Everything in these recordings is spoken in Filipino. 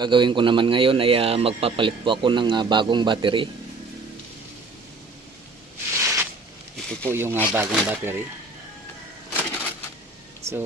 Gagawin ko naman ngayon ay magpapalit po ako ng bagong battery. Ito po yung bagong battery. So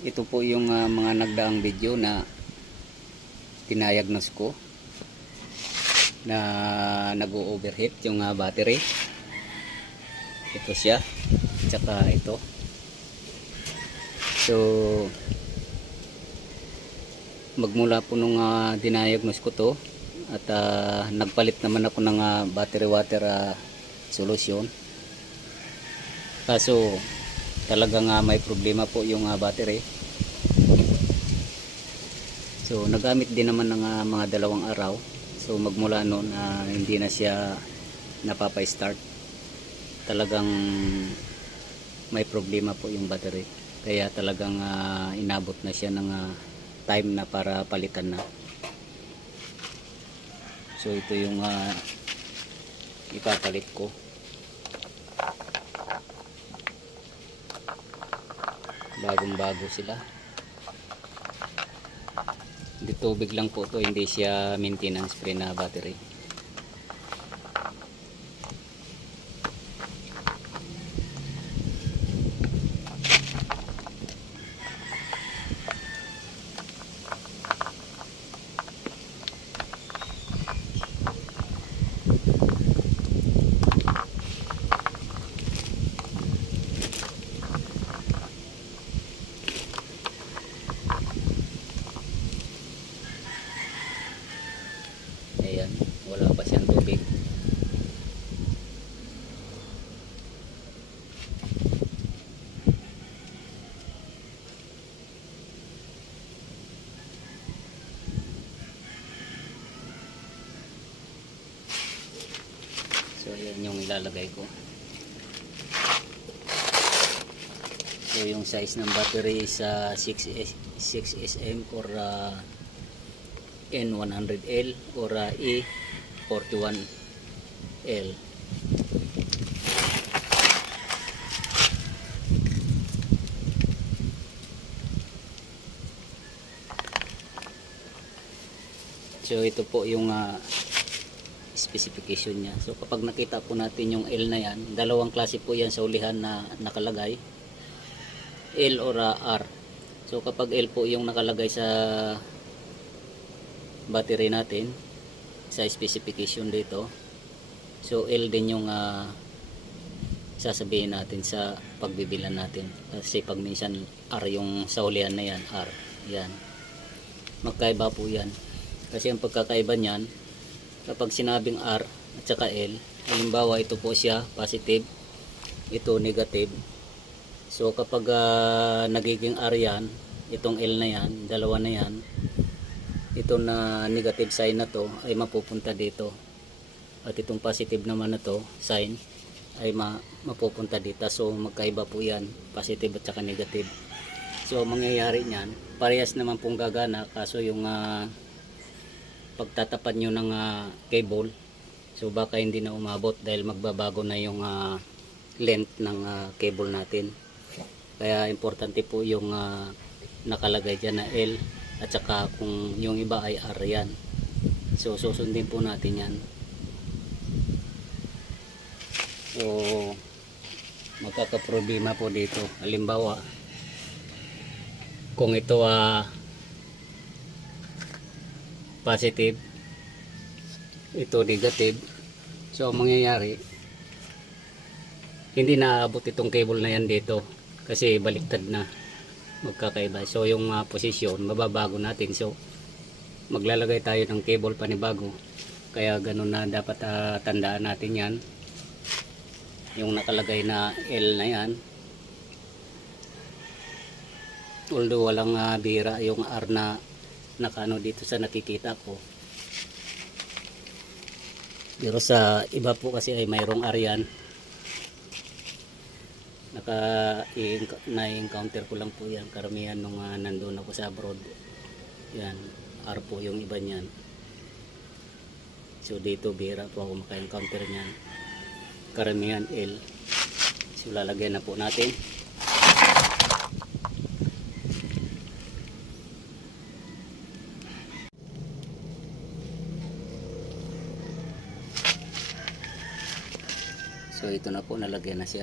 ito po yung mga nagdaang video na tinayagnos ko na nag-overheat yung battery. Ito siya, tsaka ito. So magmula po nung dinayagnos ko to at nagpalit naman ako ng battery water solution. Kaso talagang may problema po yung battery. So nagamit din naman ng mga 2 araw. So magmula noon hindi na siya napapa-start. Talagang may problema po yung battery. Kaya talagang inabot na siya ng time na para palitan na. So ito yung ipapalit ko. Bagong bago sila. Hindi tubig lang po to, hindi siya maintenance free na battery. Ayan, wala pa siyang tubig. So ayan yung ilalagay ko. So yung size ng battery is 6SM or N100L or E41L. So ito po yung specification niya. So kapag nakita po natin yung L na yan, dalawang klase po yan sa ulihan na nakalagay, L or R. So kapag L po yung nakalagay sa battery natin sa specification dito, so L din yung sasabihin natin sa pagbibilan natin. Kasi pag minsan R yung sa ulihan na yan, R yan, magkaiba po yan. Kasi ang pagkakaiba niyan, kapag sinabing R at saka L, halimbawa ito po siya positive, ito negative. So kapag nagiging R yan, itong L na yan, dalawa na yan, ito na negative sign na to ay mapupunta dito, at itong positive naman na to sign ay mapupunta dito. So magkaiba po yan, positive at saka negative. So mangyayari niyan, parehas naman pong gagana, kaso yung pagtatapat nyo ng cable, so baka hindi na umabot dahil magbabago na yung length ng cable natin. Kaya importante po yung nakalagay dyan na L at saka kung yung iba ay R yan. So susundin po natin yan. So magkakaproblema po dito. Halimbawa kung ito positive, ito negative, so ang mangyayari, hindi naabot itong cable na yan dito kasi baliktad na, magkakaiba. So yung posisyon mababago natin. So maglalagay tayo ng cable panibago. Kaya ganun na dapat tandaan natin yan. Yung nakalagay na L na yan, although walang bira yung R na nakano dito sa nakikita ko, pero sa iba po kasi ay mayroong R yan. Na-encounter ko lang po yan karamihan nung nandun ako sa abroad. Yan, R po yung iba niyan. So dito bira po ako maka-encounter niyan. Karamihan L. So lalagyan na po natin. So ito na po, nalagyan na siya.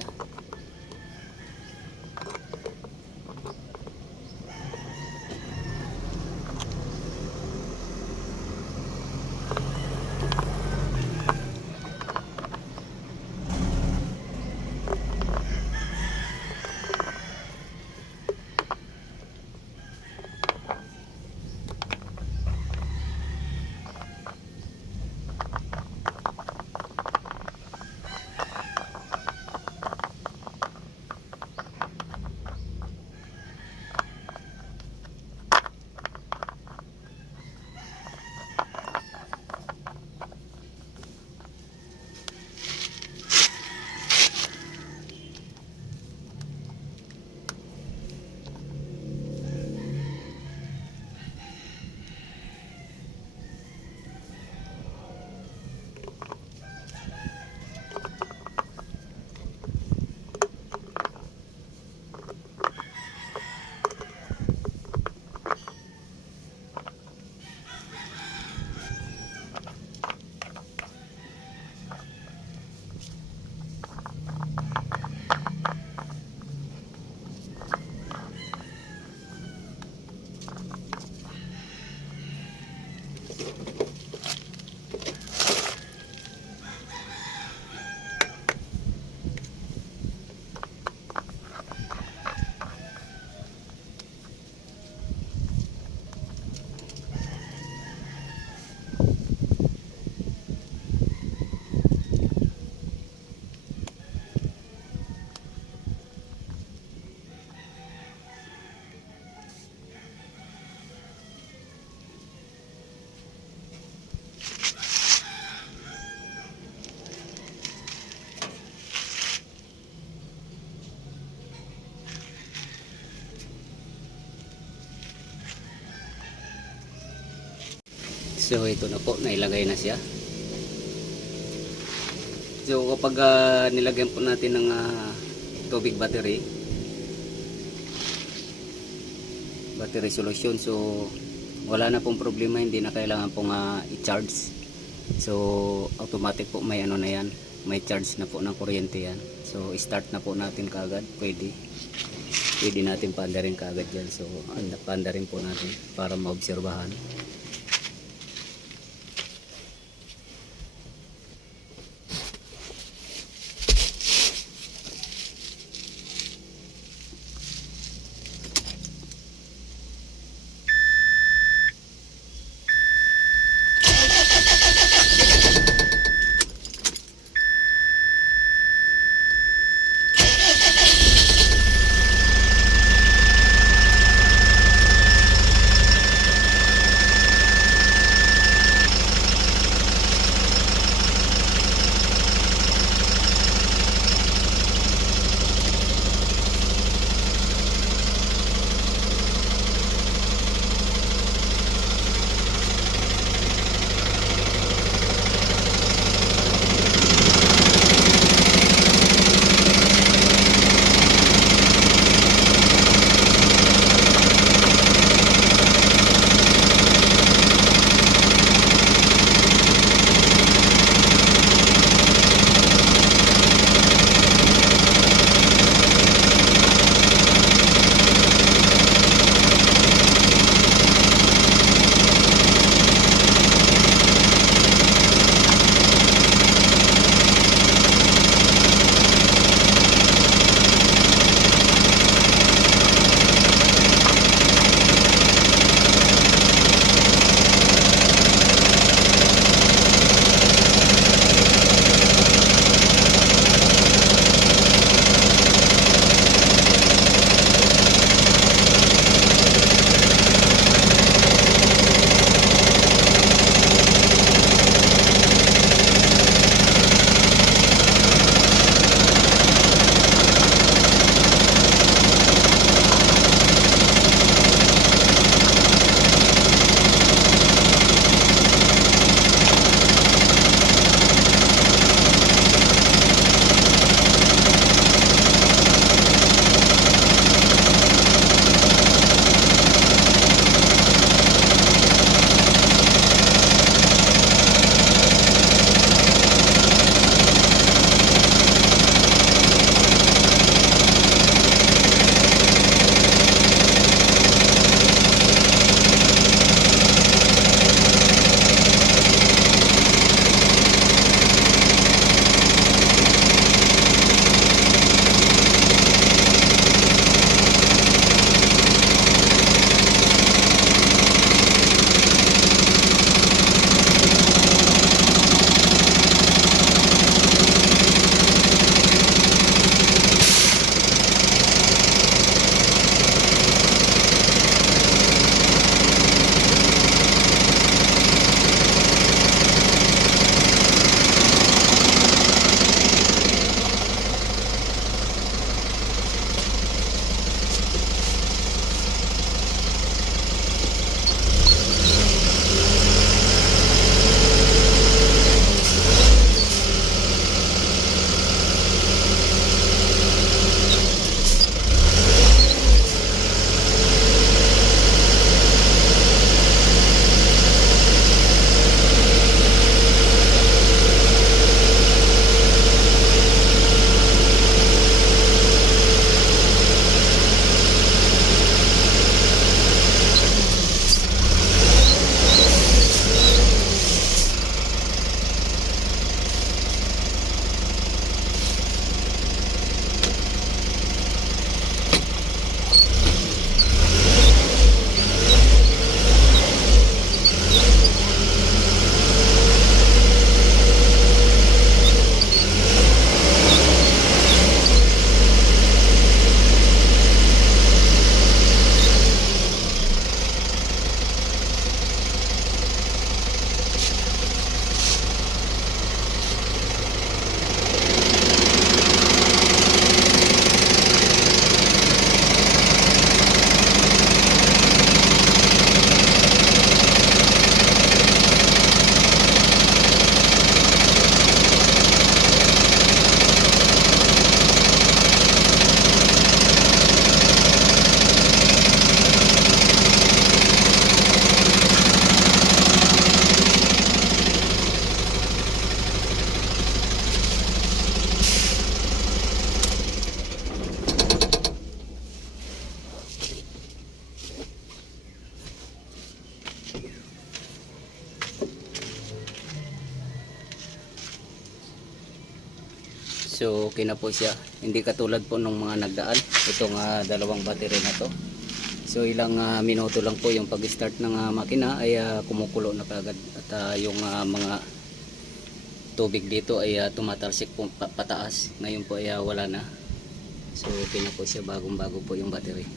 So ito na po, nailagay na siya. So kapag nilagyan po natin ng tubig battery solution, so wala na pong problema, hindi na kailangan pong i-charge. So automatic po may ano na yan, may charge na po ng kuryente yan. So start na po natin kaagad, pwede natin paandarin kaagad yan. So paandarin po natin para maobserbahan. So okay na po siya. Hindi katulad po nung mga nagdaan. Itong dalawang battery na to. So ilang minuto lang po yung pag-start ng makina ay kumukulo na kagad. At yung mga tubig dito ay tumatalsik po pataas. Ngayon po ay wala na. So okay na po siya, bagong bago po yung battery.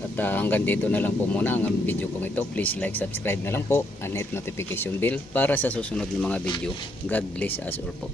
At hanggang dito na lang po muna ang video kong ito. Please like, subscribe na lang po and hit notification bell para sa susunod na mga video. God bless us all po.